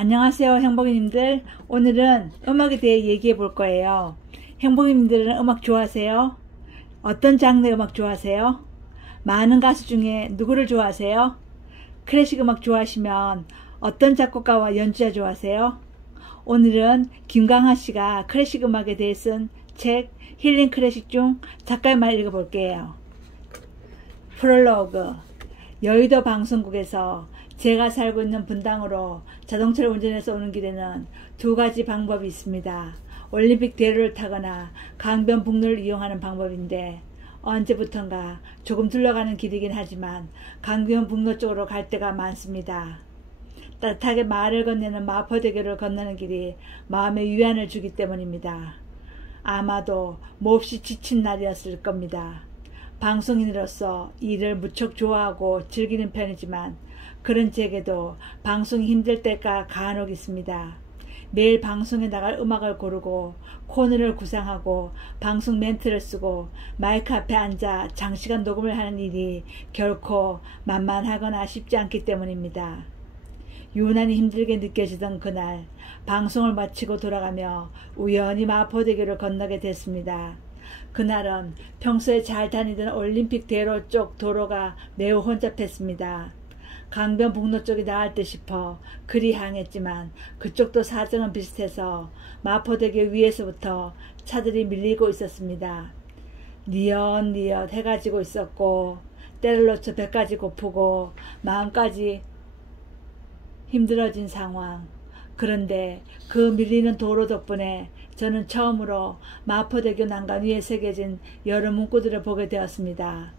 안녕하세요, 행복이님들. 오늘은 음악에 대해 얘기해 볼 거예요. 행복이님들은 음악 좋아하세요? 어떤 장르 음악 좋아하세요? 많은 가수 중에 누구를 좋아하세요? 클래식 음악 좋아하시면 어떤 작곡가와 연주자 좋아하세요? 오늘은 김광하 씨가 클래식 음악에 대해 쓴 책 힐링 클래식 중 작가의 말 읽어볼게요. 프롤로그. 여의도 방송국에서 제가 살고 있는 분당으로 자동차를 운전해서 오는 길에는 두 가지 방법이 있습니다. 올림픽 대로를 타거나 강변북로를 이용하는 방법인데 언제부턴가 조금 둘러가는 길이긴 하지만 강변북로 쪽으로 갈 때가 많습니다. 따뜻하게 마을을 건너는 마포대교를 건너는 길이 마음에 위안을 주기 때문입니다. 아마도 몹시 지친 날이었을 겁니다. 방송인으로서 일을 무척 좋아하고 즐기는 편이지만 그런 제게도 방송이 힘들 때가 간혹 있습니다. 매일 방송에 나갈 음악을 고르고 코너를 구상하고 방송 멘트를 쓰고 마이크 앞에 앉아 장시간 녹음을 하는 일이 결코 만만하거나 쉽지 않기 때문입니다. 유난히 힘들게 느껴지던 그날 방송을 마치고 돌아가며 우연히 마포대교를 건너게 됐습니다. 그날은 평소에 잘 다니던 올림픽 대로 쪽 도로가 매우 혼잡했습니다. 강변북로 쪽이 나을 듯 싶어 그리 향했지만 그쪽도 사정은 비슷해서 마포대교 위에서부터 차들이 밀리고 있었습니다. 니엇니엇 해가 지고 있었고 때를 놓쳐 배까지 고프고 마음까지 힘들어진 상황. 그런데 그 밀리는 도로 덕분에 저는 처음으로 마포대교 난간 위에 새겨진 여러 문구들을 보게 되었습니다.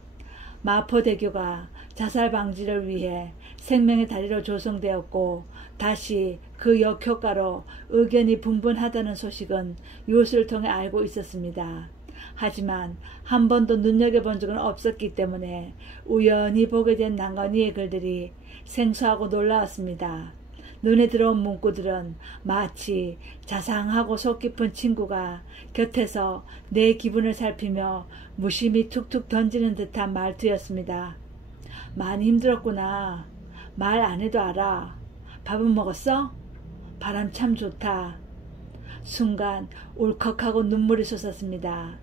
마포대교가 자살 방지를 위해 생명의 다리로 조성되었고 다시 그 역효과로 의견이 분분하다는 소식은 뉴스를 통해 알고 있었습니다. 하지만 한 번도 눈여겨본 적은 없었기 때문에 우연히 보게 된 난간 위의 글들이 생소하고 놀라웠습니다. 눈에 들어온 문구들은 마치 자상하고 속 깊은 친구가 곁에서 내 기분을 살피며 무심히 툭툭 던지는 듯한 말투였습니다. 많이 힘들었구나. 말 안 해도 알아. 밥은 먹었어? 바람 참 좋다. 순간 울컥하고 눈물이 솟았습니다.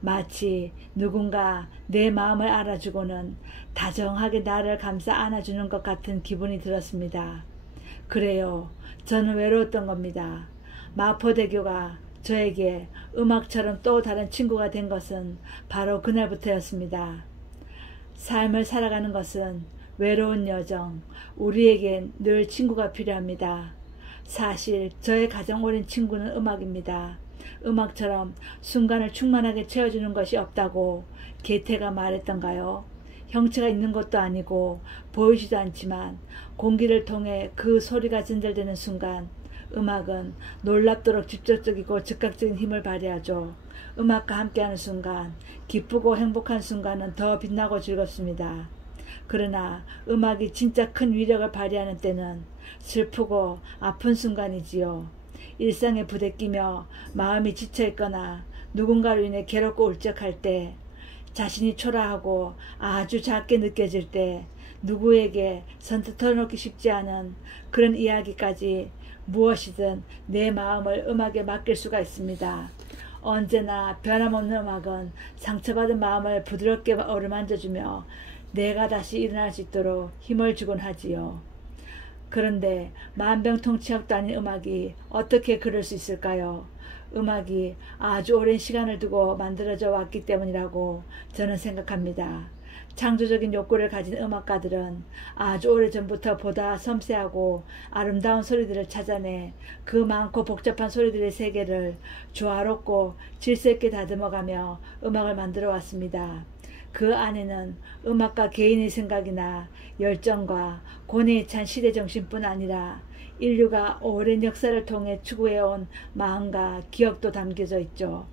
마치 누군가 내 마음을 알아주고는 다정하게 나를 감싸 안아주는 것 같은 기분이 들었습니다. 그래요. 저는 외로웠던 겁니다. 마포대교가 저에게 음악처럼 또 다른 친구가 된 것은 바로 그날부터였습니다. 삶을 살아가는 것은 외로운 여정, 우리에겐 늘 친구가 필요합니다. 사실 저의 가장 오랜 친구는 음악입니다. 음악처럼 순간을 충만하게 채워주는 것이 없다고 게테가 말했던가요? 형체가 있는 것도 아니고 보이지도 않지만 공기를 통해 그 소리가 전달되는 순간 음악은 놀랍도록 직접적이고 즉각적인 힘을 발휘하죠. 음악과 함께하는 순간, 기쁘고 행복한 순간은 더 빛나고 즐겁습니다. 그러나 음악이 진짜 큰 위력을 발휘하는 때는 슬프고 아픈 순간이지요. 일상에 부대끼며 마음이 지쳐있거나 누군가로 인해 괴롭고 울적할 때, 자신이 초라하고 아주 작게 느껴질 때, 누구에게 선뜻 털어놓기 쉽지 않은 그런 이야기까지 무엇이든 내 마음을 음악에 맡길 수가 있습니다. 언제나 변함없는 음악은 상처받은 마음을 부드럽게 어루만져주며 내가 다시 일어날 수 있도록 힘을 주곤 하지요. 그런데 만병통치약도 아닌 음악이 어떻게 그럴 수 있을까요? 음악이 아주 오랜 시간을 두고 만들어져 왔기 때문이라고 저는 생각합니다. 창조적인 욕구를 가진 음악가들은 아주 오래전부터 보다 섬세하고 아름다운 소리들을 찾아내 그 많고 복잡한 소리들의 세계를 조화롭고 질서있게 다듬어가며 음악을 만들어 왔습니다. 그 안에는 음악가 개인의 생각이나 열정과 고뇌에 찬 시대정신뿐 아니라 인류가 오랜 역사를 통해 추구해온 마음과 기억도 담겨져 있죠.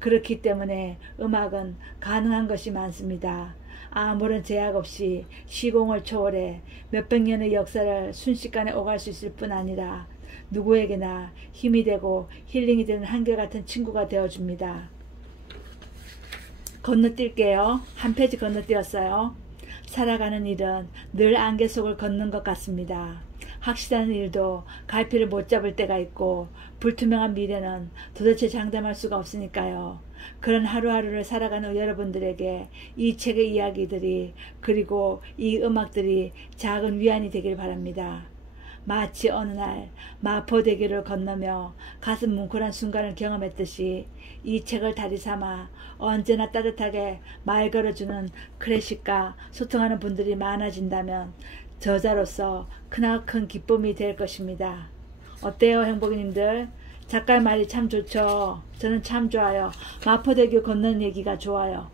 그렇기 때문에 음악은 가능한 것이 많습니다. 아무런 제약 없이 시공을 초월해 몇백 년의 역사를 순식간에 오갈 수 있을 뿐 아니라 누구에게나 힘이 되고 힐링이 되는 한결같은 친구가 되어줍니다. 건너뛸게요. 한 페이지 건너뛰었어요. 살아가는 일은 늘 안개 속을 걷는 것 같습니다. 확실한 일도 갈피를 못 잡을 때가 있고 불투명한 미래는 도대체 장담할 수가 없으니까요. 그런 하루하루를 살아가는 여러분들에게 이 책의 이야기들이 그리고 이 음악들이 작은 위안이 되길 바랍니다. 마치 어느 날 마포대교를 건너며 가슴 뭉클한 순간을 경험했듯이 이 책을 다리 삼아 언제나 따뜻하게 말 걸어주는 클래식과 소통하는 분들이 많아진다면 저자로서 크나큰 기쁨이 될 것입니다. 어때요, 행복이님들? 작가의 말이 참 좋죠. 저는 참 좋아요. 마포대교 건너는 얘기가 좋아요.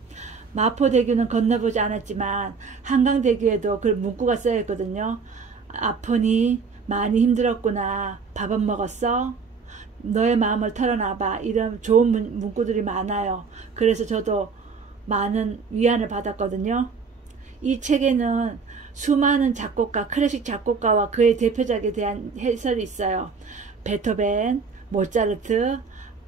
마포대교는 건너보지 않았지만 한강대교에도 그 문구가 써있거든요. 아프니? 많이 힘들었구나. 밥은 먹었어? 너의 마음을 털어놔봐. 이런 좋은 문구들이 많아요. 그래서 저도 많은 위안을 받았거든요. 이 책에는 수많은 작곡가, 클래식 작곡가와 그의 대표작에 대한 해설이 있어요. 베토벤, 모차르트,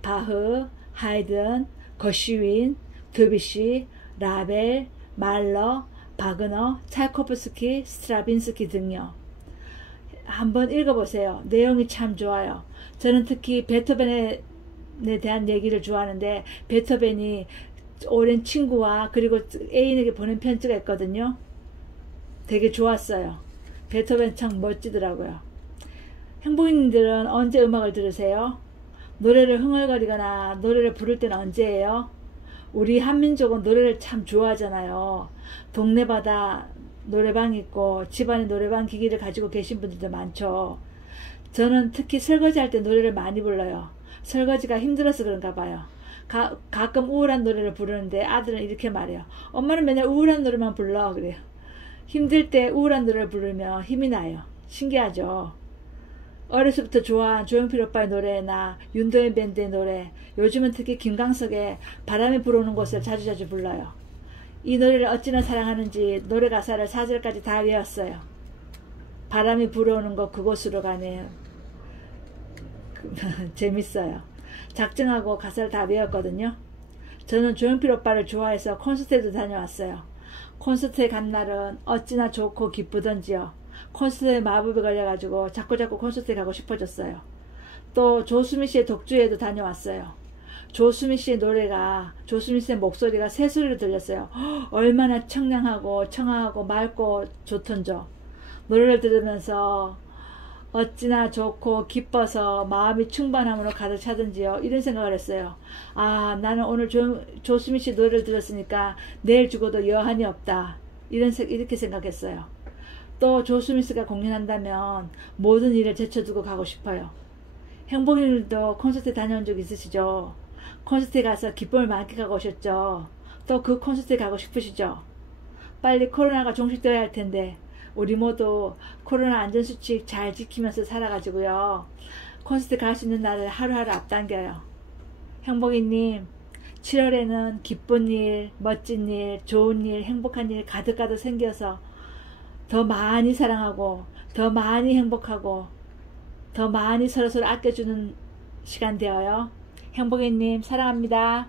바흐, 하이든, 거시윈, 드뷔시, 라벨, 말러, 바그너, 찰코프스키, 스트라빈스키 등요. 한번 읽어보세요. 내용이 참 좋아요. 저는 특히 베토벤에 대한 얘기를 좋아하는데 베토벤이 오랜 친구와 그리고 애인에게 보낸 편지가 있거든요. 되게 좋았어요. 베토벤 참 멋지더라고요. 행복인들은 언제 음악을 들으세요? 노래를 흥얼거리거나 노래를 부를 때는 언제예요? 우리 한민족은 노래를 참 좋아하잖아요. 동네마다 노래방 있고 집안에 노래방 기기를 가지고 계신 분들도 많죠. 저는 특히 설거지할 때 노래를 많이 불러요. 설거지가 힘들어서 그런가 봐요. 가끔 우울한 노래를 부르는데 아들은 이렇게 말해요. 엄마는 맨날 우울한 노래만 불러. 그래요. 힘들 때 우울한 노래를 부르면 힘이 나요. 신기하죠. 어렸을 때부터 좋아한 조용필 오빠의 노래나 윤도현 밴드의 노래, 요즘은 특히 김광석의 바람이 불어오는 곳을 자주자주 불러요. 이 노래를 어찌나 사랑하는지 노래 가사를 4절까지 다 외웠어요. 바람이 불어오는 곳 그곳으로 가네요. 재밌어요. 작정하고 가사를 다 외웠거든요. 저는 조용필 오빠를 좋아해서 콘서트에도 다녀왔어요. 콘서트에 간 날은 어찌나 좋고 기쁘던지요. 콘서트에 마법에 걸려가지고 자꾸자꾸 콘서트에 가고 싶어졌어요. 또 조수미 씨의 독주에도 다녀왔어요. 조수미 씨의 노래가, 조수미 씨의 목소리가 새소리로 들렸어요. 얼마나 청량하고 청아하고 맑고 좋던죠. 노래를 들으면서 어찌나 좋고 기뻐서 마음이 충만함으로 가득 차던지요. 이런 생각을 했어요. 아, 나는 오늘 조수미 씨 노래를 들었으니까 내일 죽어도 여한이 없다. 이렇게 생각했어요. 또 조수미 씨가 공연한다면 모든 일을 제쳐두고 가고 싶어요. 행복인들도 콘서트에 다녀온 적 있으시죠? 콘서트에 가서 기쁨을 만끽하고 오셨죠? 또 그 콘서트에 가고 싶으시죠? 빨리 코로나가 종식되어야 할 텐데 우리 모두 코로나 안전수칙 잘 지키면서 살아가지고요. 콘서트 갈 수 있는 날을 하루하루 앞당겨요. 행복이님, 7월에는 기쁜 일, 멋진 일, 좋은 일, 행복한 일 가득가득 생겨서 더 많이 사랑하고 더 많이 행복하고 더 많이 서로서로 아껴주는 시간 되어요. 행복이님 사랑합니다.